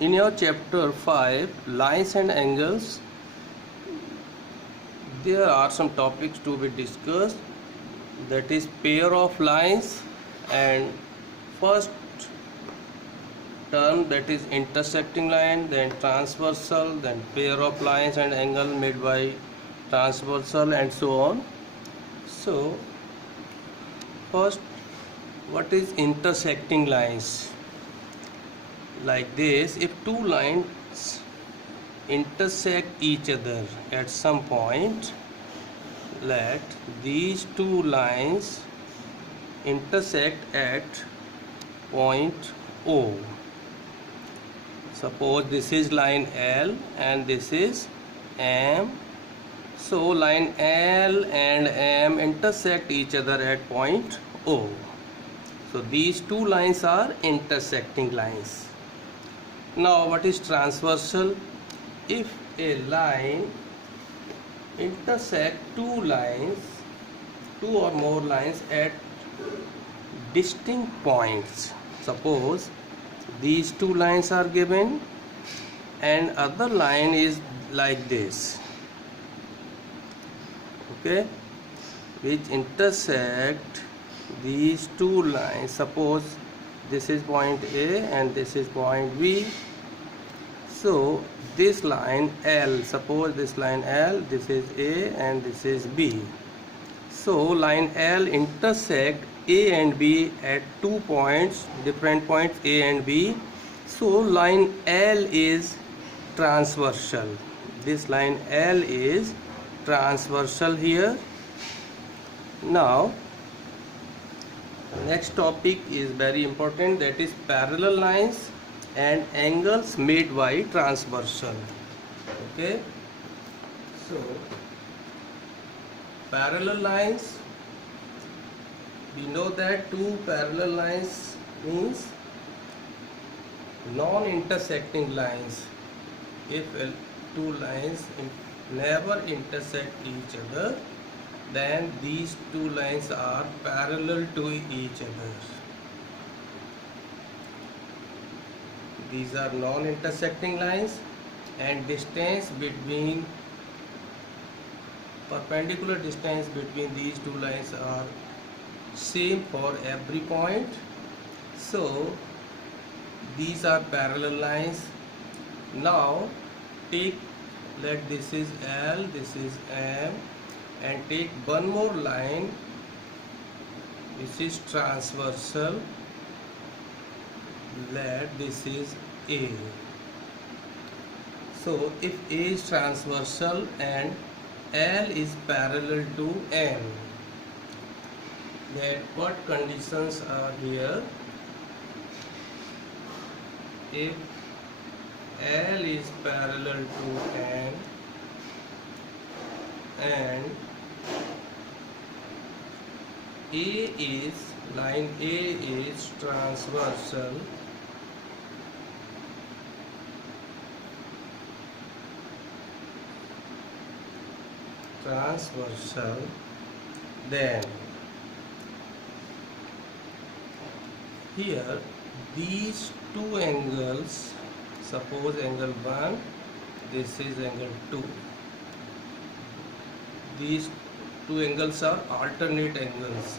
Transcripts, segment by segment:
In your chapter 5, lines and angles, there are some topics to be discussed, that is pair of lines and first term, that is intersecting line, then transversal, then pair of lines and angle made by transversal, and so on. So first, what is intersecting lines? Like this, if two lines intersect each other at some point, let these two lines intersect at point O. Suppose this is line L and this is M. So line L and M intersect each other at point O. So these two lines are intersecting lines. Now what is transversal? If a line intersect two or more lines at distinct points. Suppose these two lines are given and other line is like this, okay, which intersect these two lines. Suppose this is point A and this is point B. So this line L, suppose this line L, this is A and this is B. So line L intersect A and B at 2 points, different points A and B. So line L is transversal. This line L is transversal here. Now next topic is very important, that is parallel lines and angles made by transversal. Okay, so parallel lines, we know that two parallel lines means non-intersecting lines. If two lines never intersect each other, then these two lines are parallel to each other. These are non-intersecting lines, and perpendicular distance between these two lines are same for every point. So these are parallel lines. Now let this is L, this is M, and take one more line, this is transversal, let this is A. So if A is transversal and L is parallel to M, then what conditions are here? If L is parallel to M and line A is transversal, then here these two angles, suppose angle 1, this is angle 2, these two angles are alternate angles.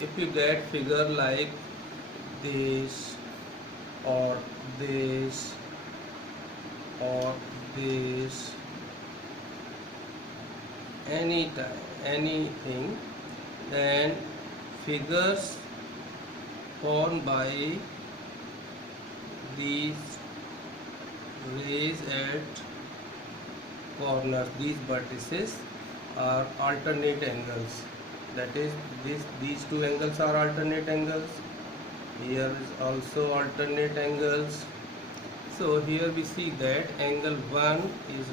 If you get figure like this or this or this, anything, then figures formed by these rays at corners, these vertices, are alternate angles. That is, these two angles are alternate angles. Here is also alternate angles. So here we see that angle 1 is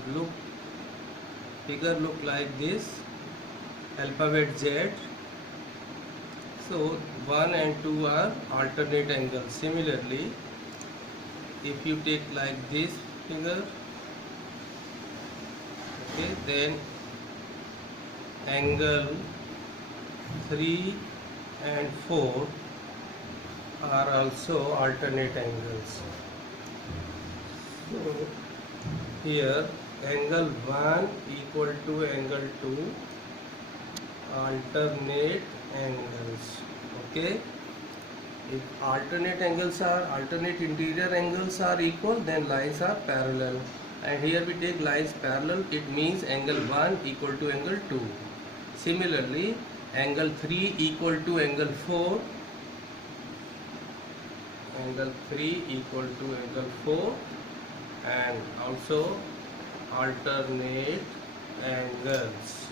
figure look like this, alphabet Z. So 1 and 2 are alternate angles. Similarly, if you take like this figure, okay, then angle 3 and 4 are also alternate angles. So here angle 1 equal to angle 2, alternate angles. Okay, if alternate interior angles are equal, then lines are parallel, and here we take lines parallel, it means angle 1 equal to angle 2. Similarly, angle 3 equal to angle 4, angle 3 equal to angle 4, and also alternate angles.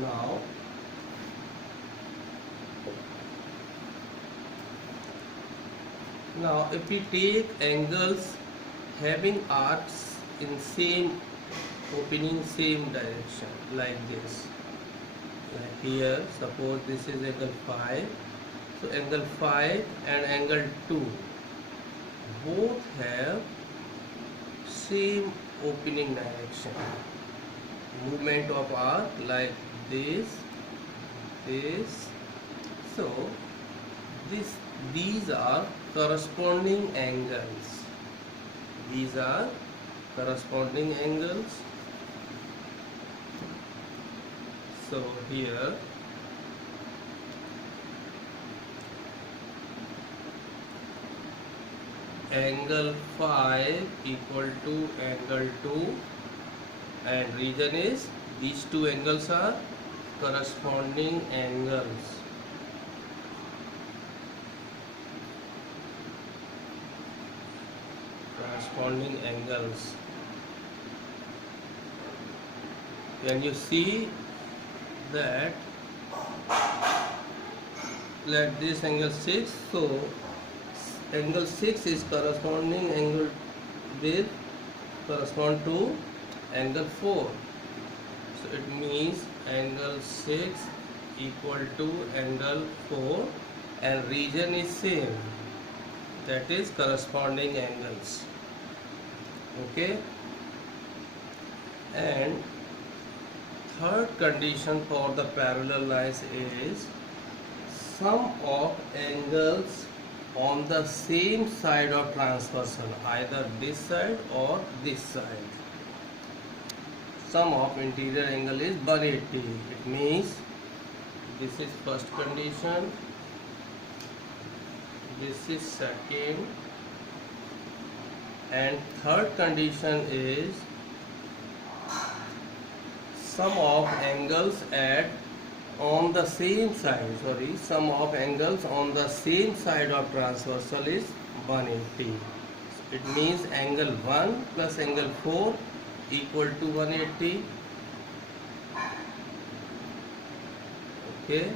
Now if we take angles having arcs in same opening, same direction, like this, like here, suppose this is angle 5, so angle 5 and angle 2 both have same opening direction, movement of arc like this, so these are corresponding angles. These are corresponding angles. So here angle 5 equal to angle 2, and region is these two angles are corresponding angles. Corresponding angles. When you see that, let this angle 6, so angle 6 is corresponding angle with correspond to angle 4, so it means angle 6 equal to angle 4, and region is same, that is corresponding angles. Okay, and third condition for the parallel lines is sum of angles on the same side of transversal, either this side or this side. Sum of interior angle is 180. It means this is first condition, this is second, and third condition is sum of angles on the same side, sum of angles on the same side of transversal is 180. It means angle 1 plus angle 4 equal to 180. Okay,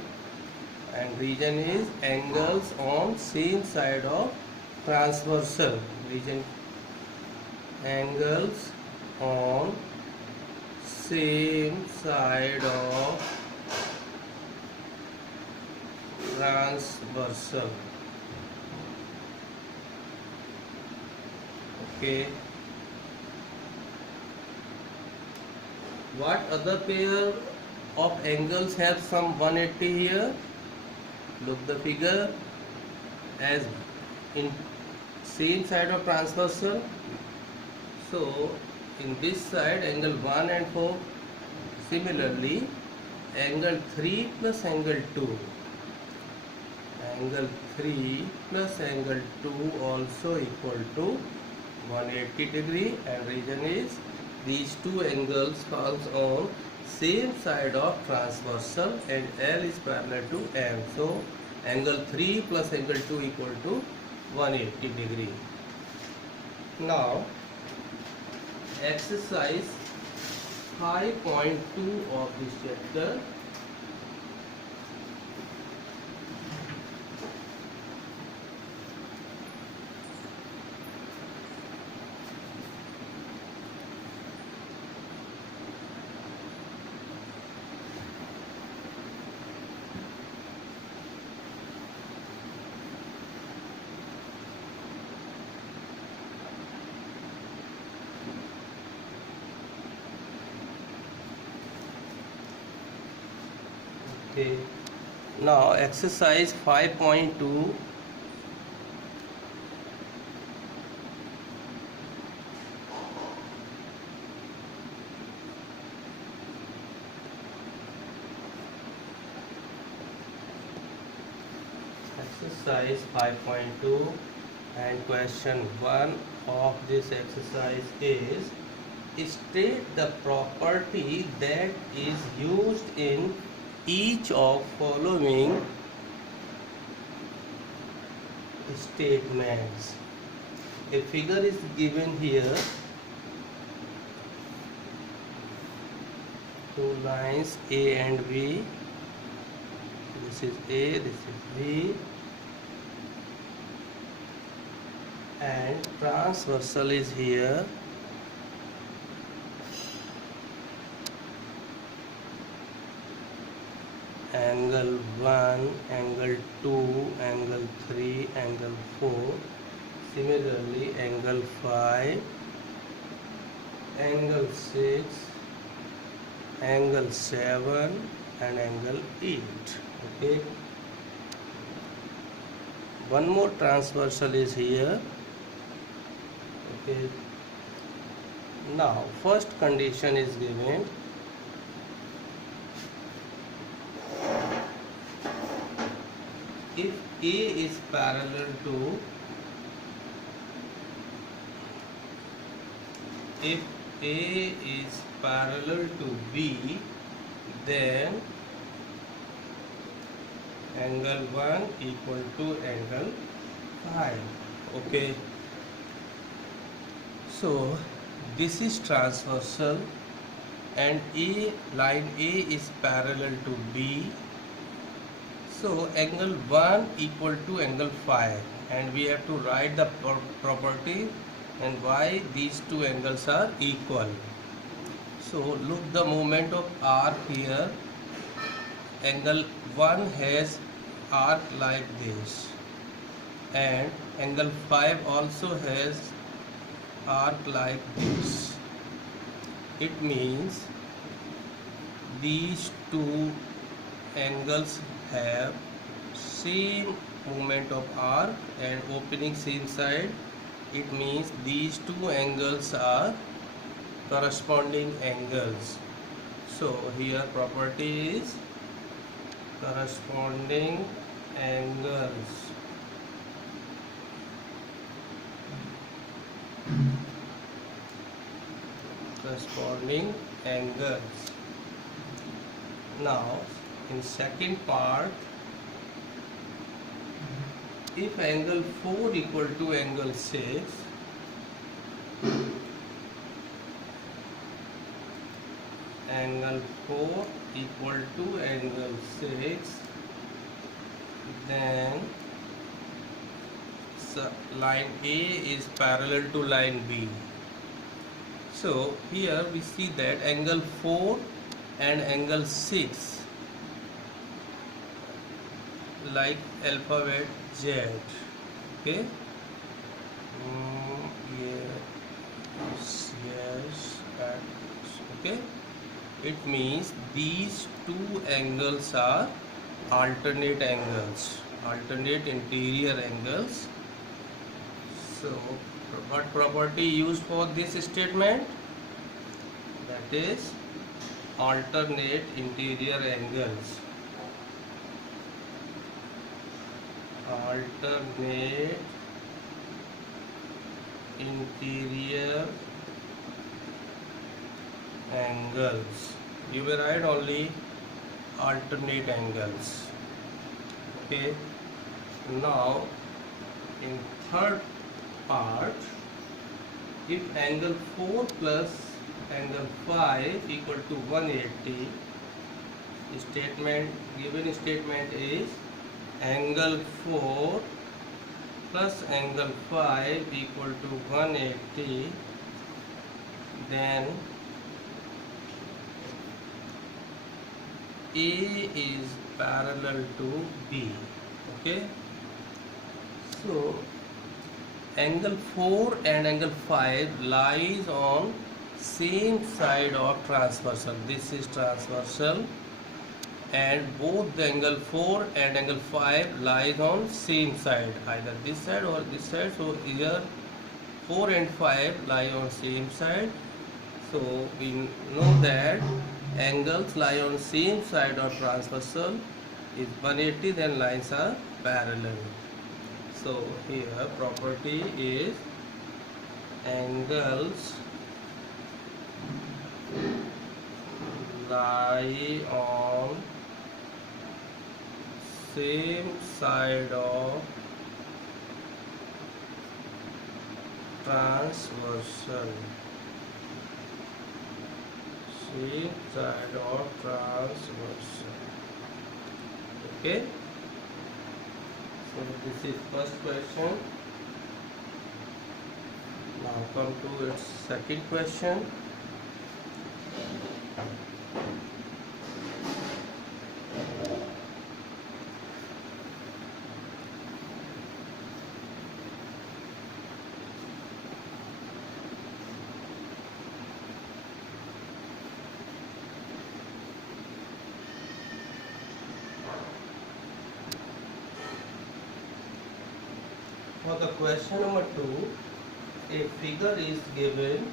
and region is angles on same side of transversal. Region angles on same side of transversal. Okay, what other pair of angles have some 180 here? Look the figure, as in same side of transversal, so in this side angle 1 and 4, similarly angle 3 plus angle 2, angle 3 plus angle 2 also equal to 180 degree, and region is these two angles falls on same side of transversal, and L is parallel to M, so angle 3 plus angle 2 equal to 180 degree. Now exercise 5.2 of this chapter. Okay, now exercise 5.2. exercise 5.2, and question 1 of this exercise is state the property that is used in each of following statements. A figure is given here, two lines A and B. This is A, this is B, and transversal is here. Angle 1, angle 2, angle 3, angle 4. Similarly, angle 5, angle 6, angle 7, and angle 8. Okay. One more transversal is here. Okay. Now, first condition is given. If A is parallel to B, then angle 1 equal to angle 5. Okay. So this is transversal and line A is parallel to B. So angle 1 equal to angle 5, and we have to write the property and why these two angles are equal. So look the moment of arc here. Angle 1 has arc like this, and angle 5 also has arc like this. It means these two angles have same moment of arc and opening same side. It means these two angles are corresponding angles. So here property is corresponding angles. Corresponding angles. Now in second part, if angle 4 equal to angle 6, angle 4 equal to angle 6, then line A is parallel to line B. So here we see that angle 4 and angle 6 like alphabet Z. Okay. Yes, okay. It means these two angles are alternate angles, alternate interior angles. So what property used for this statement? That is alternate interior angles. Alternate interior angles. You may write only alternate angles. Okay. Now in third part, if angle 4 plus angle 5 equal to 180, given statement is angle 4 plus angle 5 equal to 180, then A is parallel to B. Okay. So angle 4 and angle 5 lies on same side of transversal. This is transversal, and both the angle 4 and angle 5 lies on same side, either this side or this side. So here 4 and 5 lie on same side. So we know that angles lie on same side of transversal is 180, then lines are parallel. So here property is angles lie on same side of transversal. Same side of transversal. Okay. So this is first question. Now come to its second question. For the question number 2, a figure is given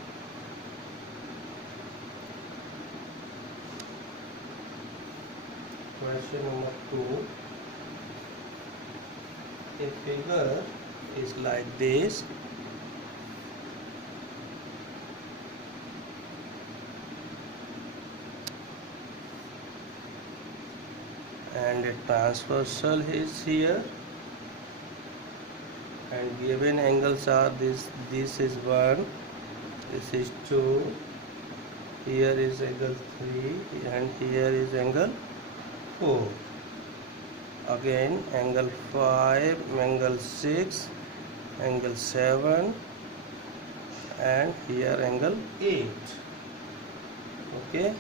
question number 2, a figure is like this. And a transversal is here, and given angles are this is 1, this is 2, here is angle 3, and here is angle 4. Again angle 5, angle 6, angle 7, and here angle 8. Okay,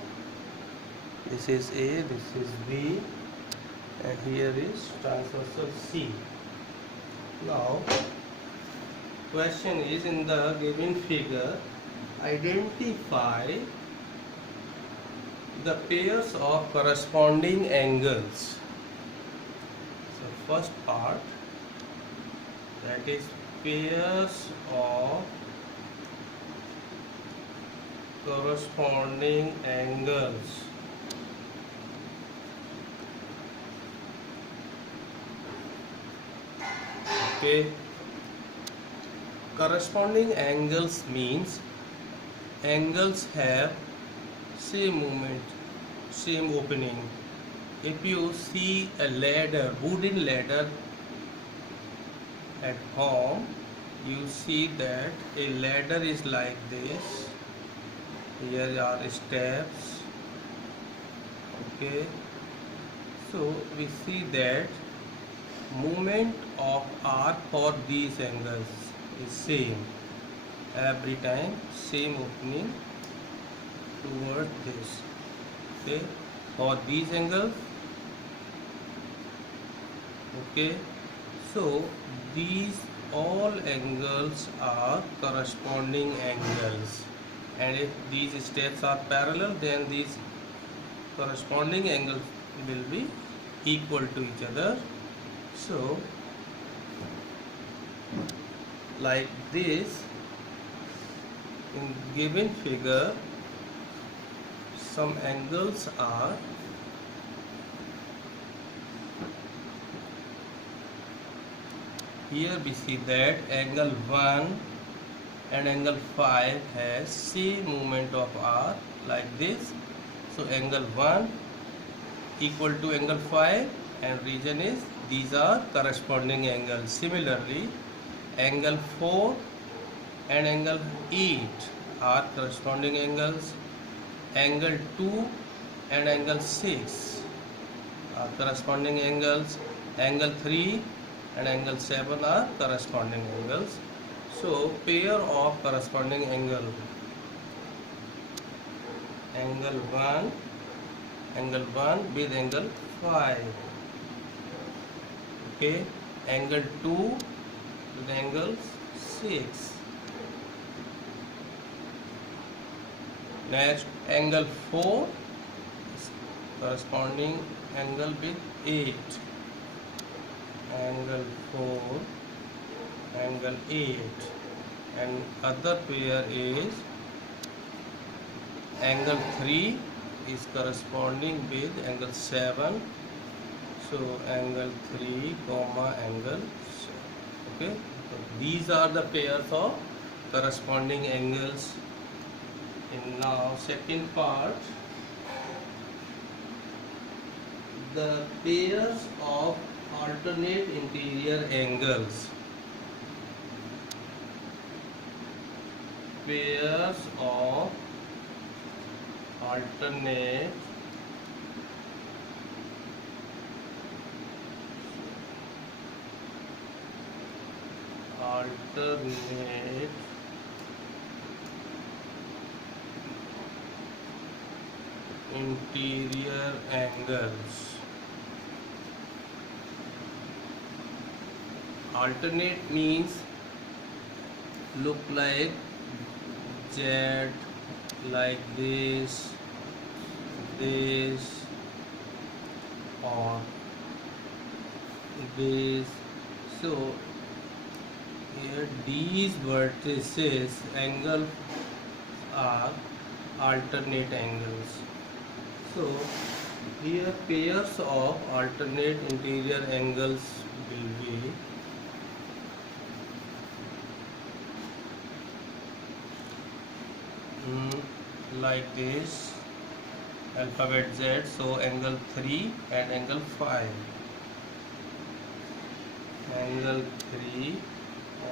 this is A, this is B, and here is transversal C. Now question is, in the given figure identify the pairs of corresponding angles. So first part, that is pairs of corresponding angles. Okay, corresponding angles means angles have same movement, same opening. If you see a ladder, wooden ladder at home, you see that a ladder is like this. Here are steps. Okay, so we see that movement of arc for these angles is same every time, same opening towards this. Okay, for these angles. Okay, so these all angles are corresponding angles, and if these steps are parallel, then these corresponding angles will be equal to each other. So like this, in given figure some angles are here. We see that angle 1 and angle 5 has same movement of R like this. So angle 1 equal to angle 5, and reason is these are corresponding angles. Similarly, angle 4 and angle 8 are corresponding angles. Angle 2 and angle 6 are corresponding angles. Angle 3 and angle 7 are corresponding angles. So pair of corresponding angle, angle 1 with angle 5. Okay, angle 2 with angle 6. Next, angle 4 is corresponding angle with 8. Angle 4, angle 8, and other pair is angle 3 is corresponding with angle 7. So angle 3 comma angle 7. Okay, so these are the pairs of corresponding angles. In now second part, the pairs of alternate interior angles. Pairs of alternate interior angles. Alternate means look like Z, like this, or this. So here these vertices angle are alternate angles. So here pairs of alternate interior angles will be like this, alphabet Z, so angle 3 and angle 5. Angle 3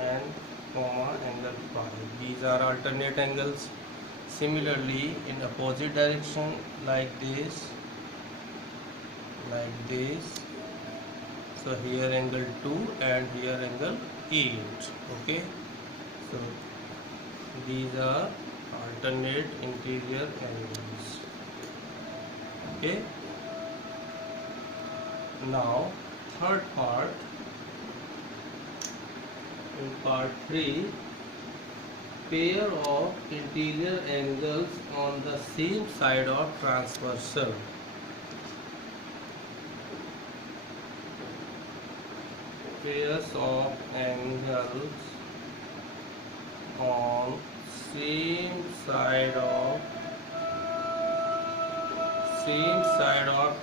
and comma angle 5. These are alternate angles. Similarly, in opposite direction, like this. So here angle 2 and here angle 8. Okay. So these are alternate interior angles. Okay. Now third part. In part 3, pair of interior angles on the same side of transversal. Pairs of angles on same side of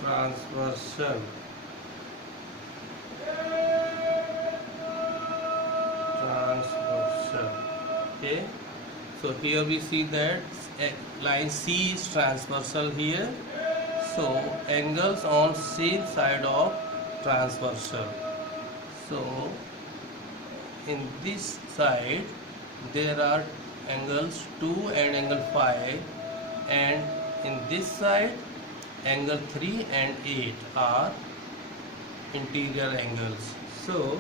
transversal. Okay, so here we see that line C is transversal here, so angles on same side of transversal. So in this side there are angles 2 and angle 5, and in this side angle 3 and 8 are interior angles. So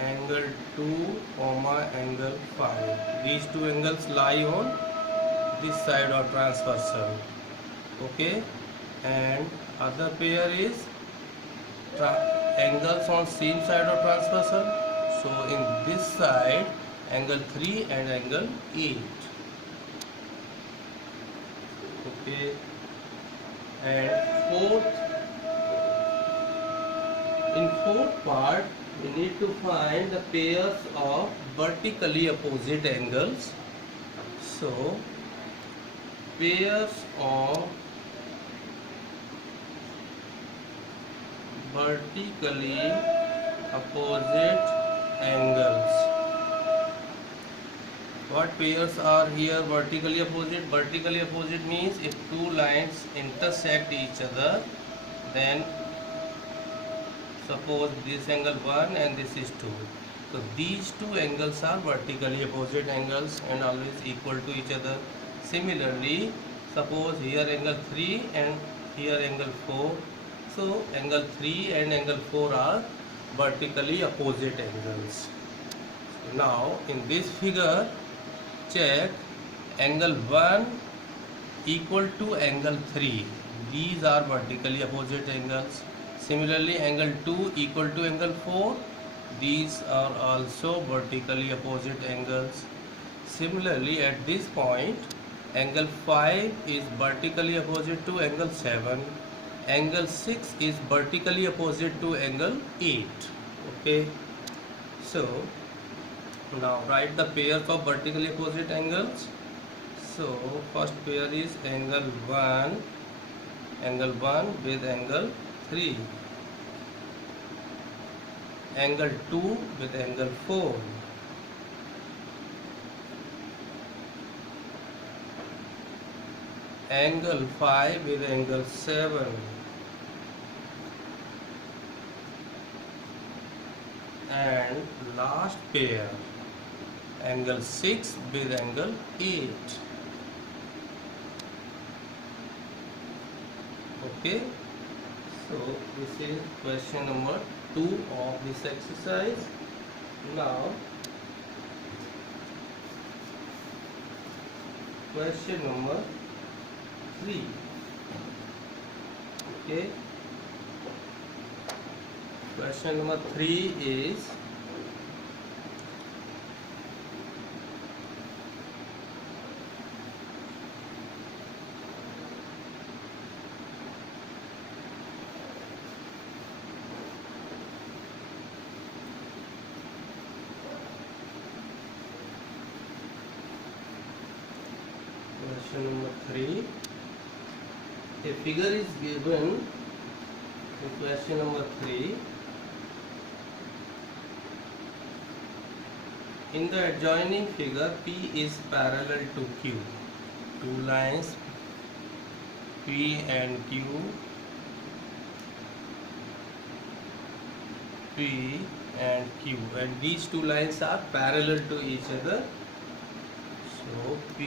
angle 2 comma angle 5, these two angles lie on this side of transversal. Okay, and other pair is angles on same side of transversal. So in this side angle 3 and angle 8. Okay, and in fourth part we need to find the pairs of vertically opposite angles. So pairs of vertically opposite angles. What pairs are here vertically opposite? Vertically opposite means if two lines intersect each other, then suppose this angle 1 and this is 2. So these two angles are vertically opposite angles and always equal to each other. Similarly, suppose here angle 3 and here angle 4. So angle 3 and angle 4 are vertically opposite angles. Now in this figure, check angle 1 equal to angle 3. These are vertically opposite angles. Similarly, angle 2 equal to angle 4. These are also vertically opposite angles. Similarly, at this point, angle 5 is vertically opposite to angle 7. Angle 6 is vertically opposite to angle 8. Okay. So, now write the pairs of vertically opposite angles. So, first pair is angle 1 with angle 3. angle 2 with angle 4. Angle 5 with angle 7. And last pair, angle 6 with angle 8. Okay, so this is question number 2 of this exercise. Now question number 3. Okay, question number 3 is question number 3. A figure is given in question number 3. In the adjoining figure, P is parallel to Q. Two lines P and Q, P and Q, and these two lines are parallel to each other. So P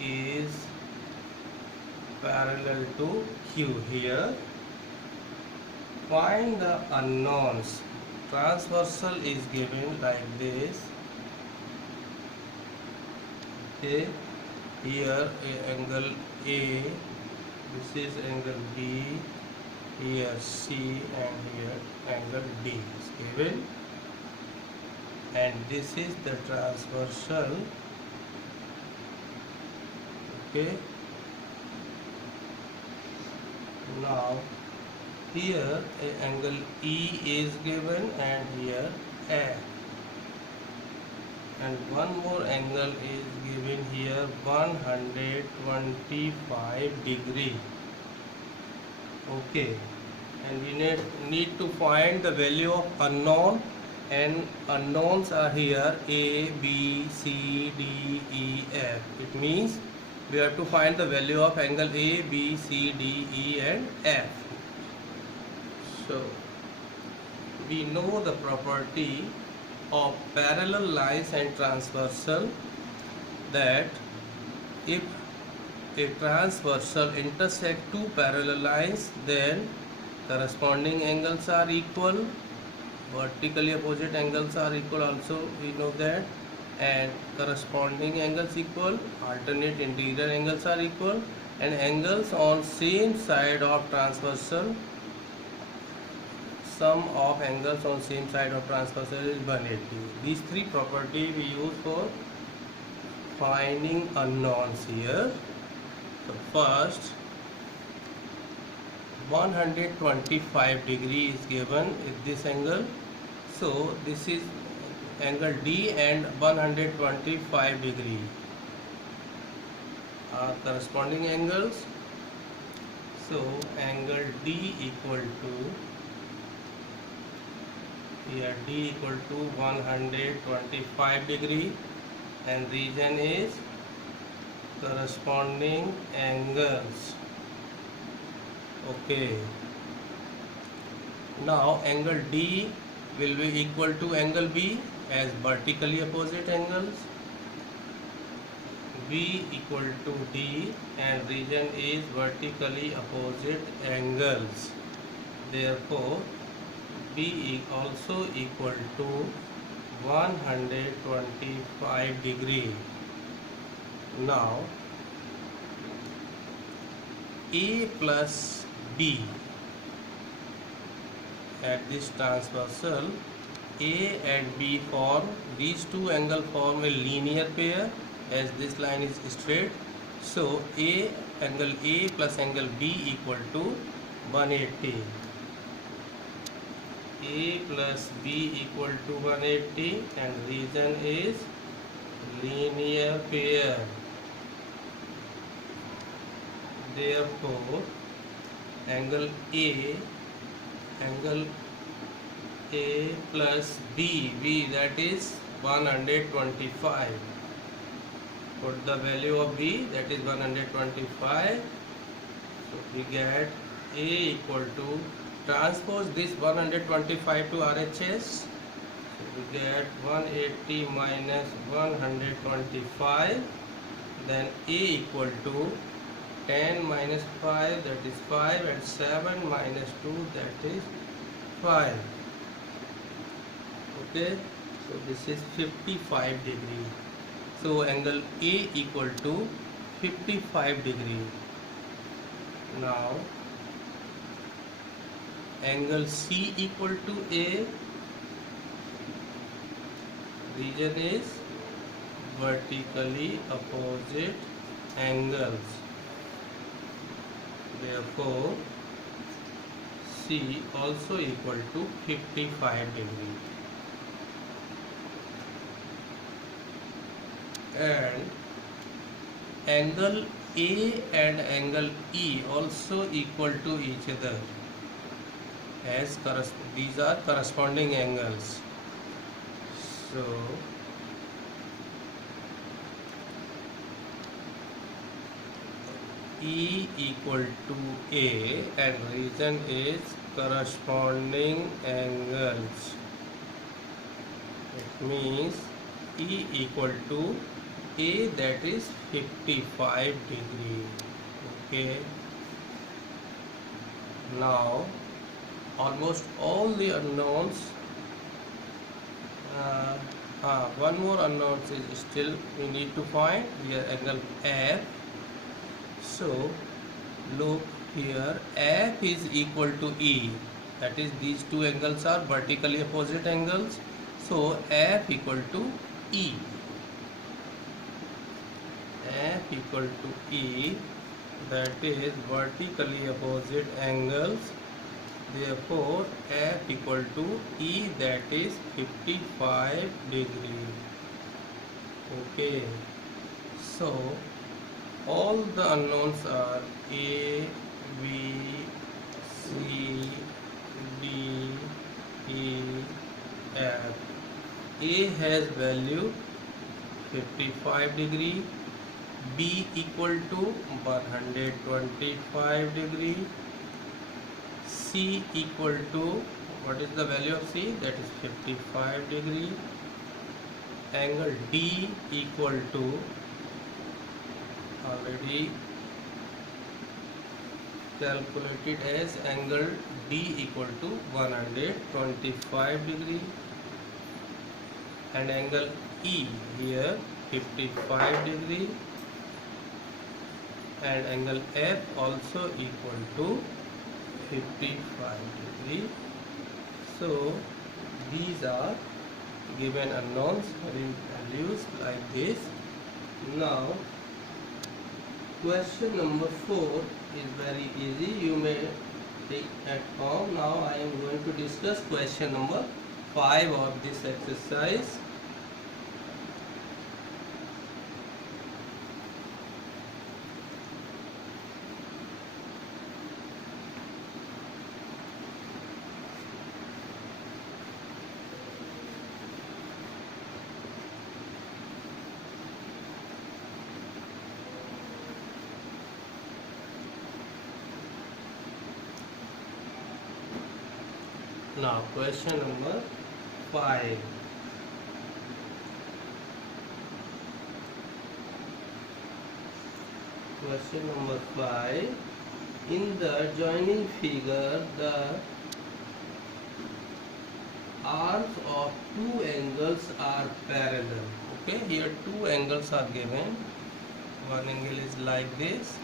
is parallel to Q here. Find the unknowns. Transversal is given like this. Okay, here angle A, this is angle B, here C, and here angle D is given, and this is the transversal. Okay, now here angle E is given and here A, and one more angle is given here, 125 degree. Okay, and we need to find the value of unknown, and unknowns are here A, B, C, D, E, F. It means we have to find the value of angle A, B, C, D, E and F. So we know the property of parallel lines and transversal, that if a transversal intersect two parallel lines, then corresponding angles are equal. Vertically opposite angles are equal also, we know that, and corresponding angles equal, alternate interior angles are equal, and angles on same side of transversal, sum of angles on same side of transversal is 180. These three properties we use for finding unknowns here. So first, 125 degree is given with this angle. So this is angle D and 125 degree are corresponding angles. So angle D equal to, here D equal to 125 degree, and region is corresponding angles. Okay, now angle D will be equal to angle B as vertically opposite angles. B equal to D, and region is vertically opposite angles. Therefore B is also equal to 125 degree. Now A plus B at this transversal, A and B form, these two angles form a linear pair as this line is straight. So angle A plus angle B equal to 180. A plus B equal to 180, and region is linear pair. Therefore angle A, angle A plus B, that is 125. Put the value of B, that is 125. So we get A equal to, transpose this 125 to RHS. So we get 180 minus 125. Then A equal to 10 minus 5, that is 5, and 7 minus 2, that is 5. Okay, so this is 55 degree. So angle A equal to 55 degree. Now angle C equal to A, region is vertically opposite angles. Therefore C also equal to 55 degree. And angle A and angle E also equal to each other, as these are corresponding angles. So E equal to A and region is corresponding angles. It means E equal to A, that is 55 degree. Okay. Now almost all the unknowns, one more unknown is still we need to find, here angle F. So look here, F is equal to E, that is these two angles are vertically opposite angles. So F equal to E. F equal to E, that is vertically opposite angles. Therefore F equal to E, that is 55 degree. Okay, so all the unknowns are A, B, C, D, E, F. A has value 55 degree, B equal to 125 degree, C equal to, what is the value of C? That is 55 degree. Angle D equal to, already calculated as angle D equal to 125 degree, and angle E here 55 degree, and angle F also equal to 55 degree. So these are given unknowns having values like this. Now question number 4 is very easy, you may take at home. Now I am going to discuss question number 5 of this exercise. Now question number 5. Question number 5. In the joining figure, the arcs of two angles are parallel. Okay, here two angles are given. One angle is like this,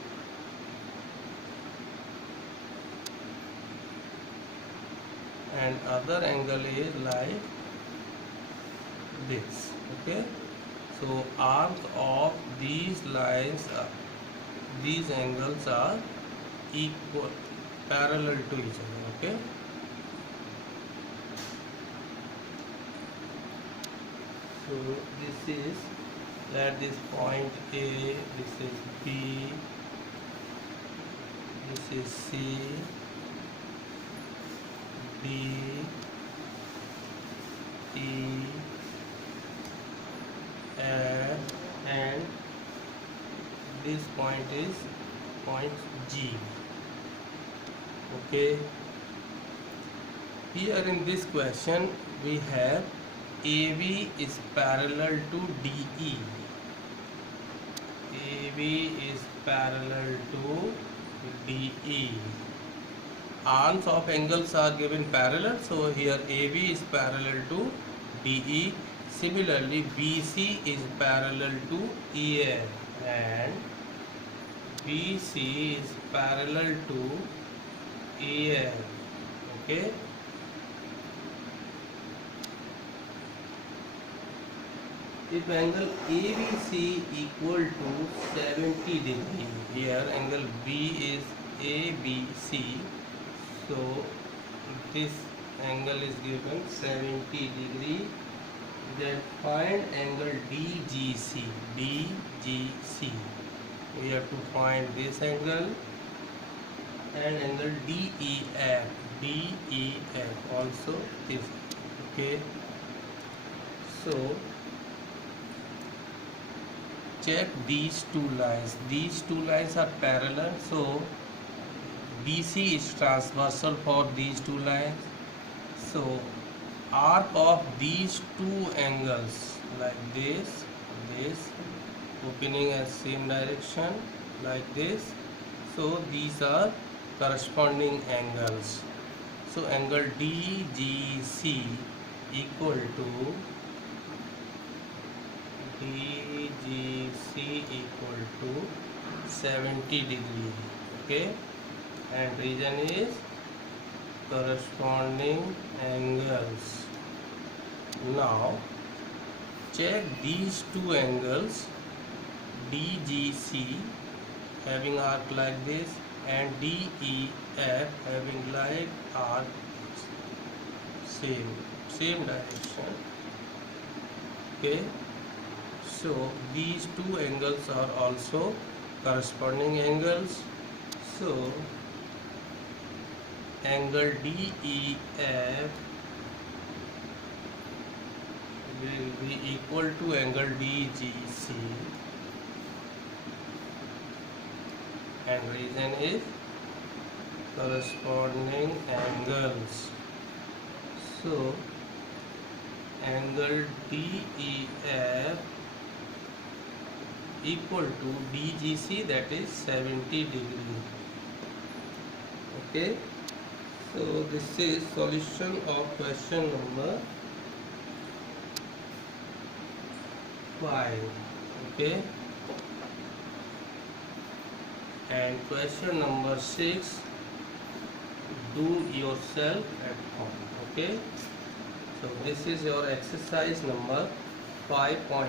and other angle is like this. Okay, so arcs of these lines, these angles are equal, parallel to each other. Okay, so this is at this point A, this is B, this is C, D, E F, and this point is point G. Okay, here in this question we have AB is parallel to DE. AB is parallel to DE. Arms of angles are given parallel, so here AB is parallel to DE. Similarly, BC is parallel to EF, and BC is parallel to EF. Okay. If angle ABC equal to 70 degree, here angle B is ABC, so this angle is given 70 degree. Then find angle DGC. DGC. We have to find this angle and angle DEF. DEF also this. Okay. So check these two lines. These two lines are parallel, so BC is transversal for these two lines. So arc of these two angles like this, opening as same direction like this. So these are corresponding angles. So angle DGC equal to 70 degree. Okay, and region is corresponding angles. Now check these two angles, DGC having arc like this and DEF having like arc same direction. Okay, so these two angles are also corresponding angles. So angle DEF will be equal to angle DGC, and reason is corresponding angles. So angle DEF equal to DGC, that is 70 degree. Okay, so this is solution of question number 5. Okay, and question number 6, do yourself at home. Okay, so this is your exercise number 5.2.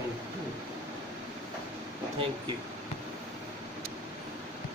Thank you.